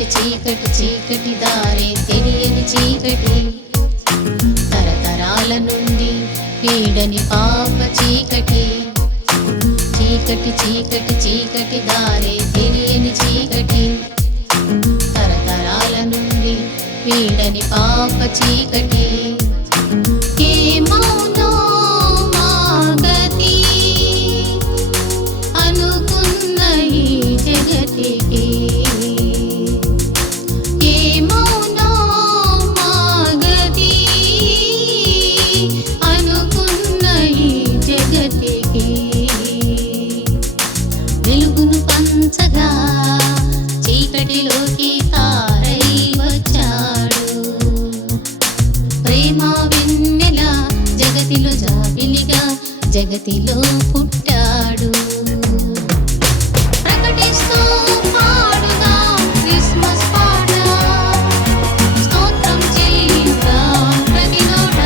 చీకటి చీకటి చీకటి దారే తెలియని చీకటి, తరతరాల నుండి వీడని పాప చీకటి. చీకటి చీకటి చీకటి దారే తెలియని చీకటి, తరతరాల నుండి వీడని పాప చీకటి. ఏమౌనో మా గతి అనుకున్న ఈ జగతికి, ఏమౌనో మా గతి అనుకున్న ఈ జగతికి. వెలుగును పంచగా చీకటిలోకి తారై వచ్చాడు, ప్రేమ వెన్నెల జగతిలో జాబిలిగా జగతిలో పుట్టాడు. ప్రకటిస్తూ పాడుదాం క్రిస్మస్ పాట, స్తోత్రం చెల్లిద్దాం ప్రతి నోట.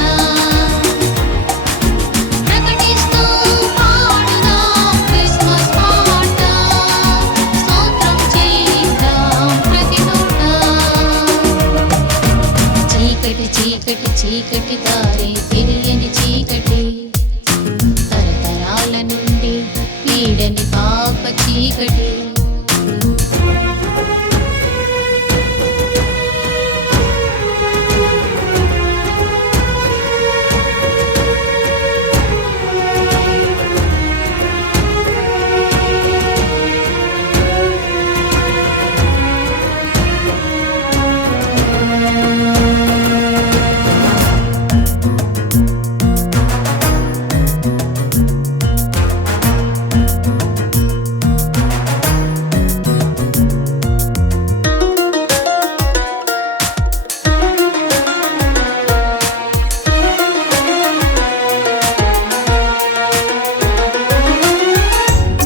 ప్రకటిస్తూ పాడుదాం క్రిస్మస్ పాట, స్తోత్రం చెల్లిద్దాం ప్రతి నోట. చీకటి చీకటి చీకటి దారే తెలియని చీకటి, తరతరాల నుండి వీడని పాప చీకటి.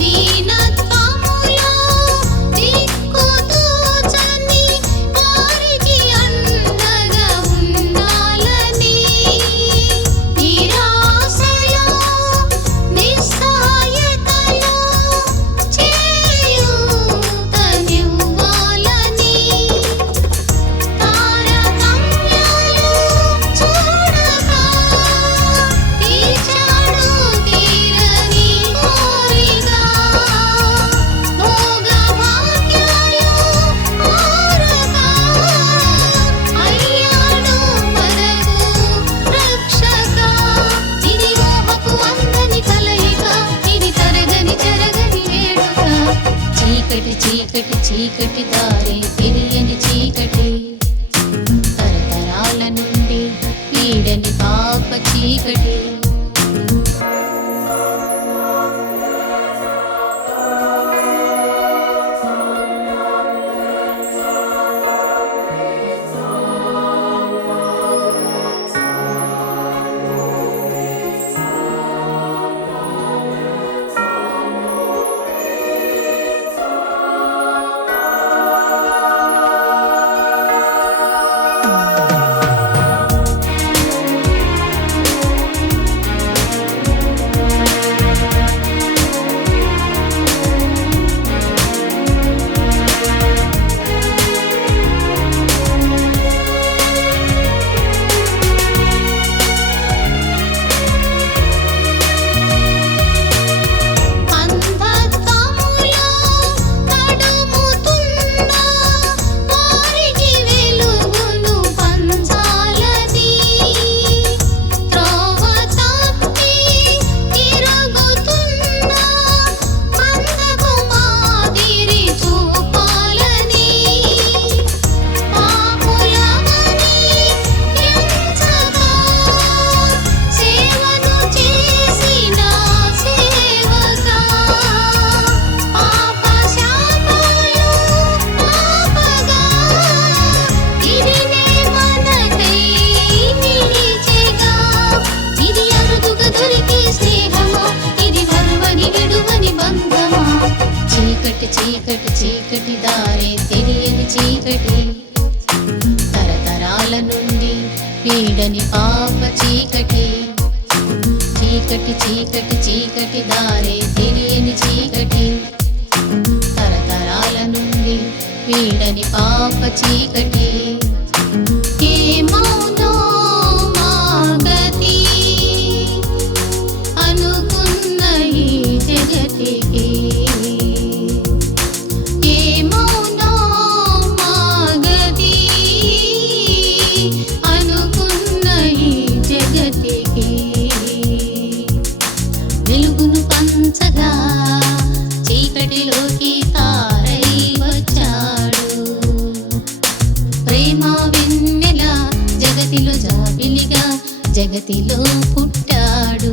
దీనత్వములో దిక్కుతోచని వారికి అండగా ఉండాలని, నిరాశలో నిస్సహాయతలో చేయూతనివ్వాలని, తారతమ్యాలు చూడక తీర్చాడు తీరని కోరిక. భోగభాగ్యాలు కోరక అయ్యాడు మనకు రక్షక. ఇది ఊహకు అందని కలయిక, ఇది తరగని చెరగని వేడుక. చీకటి చీకటి చీకటి దారే తెలియని చీకటి, తరతరాల నుండి వీడని పాప చీకటి. అంధత్వములో తడుముతున్న వారికి వెలుగును పంచాలని, త్రోవ తప్పి తిరుగుతున్న మందకు మాదిరి చూపాలని, పాపులమని ఎంచగా సేవను చేసిన సేవక. పాప శాపాలు ఆపగా ఇదినే మనకై నిలిచెగా. ఇది అరుదుగా దొరికే స్నేహమా, ఇది వరువని విడువని బంధమా. చీకటి చీకటి చీకటి దారే తెలియని చీకటి, తరతరాల నుండి వీడని పాప చీకటి. చీకటి చీకటి చీకటి దారే తెలియని చీకటి, తరతరాల నుండి వీడని పాప చీకటి ఏమౌనో మా గతి అనుకున్న ఈ జగతికి ఏమౌనో మా గతి అనుకున్న ఈ జగతికి వెలుగును పంచగా చీకటిలోకి తారై వచ్చాడు ప్రేమ వెన్నెల జగతిలో జాబిలిగా జగతిలో పుట్టాడు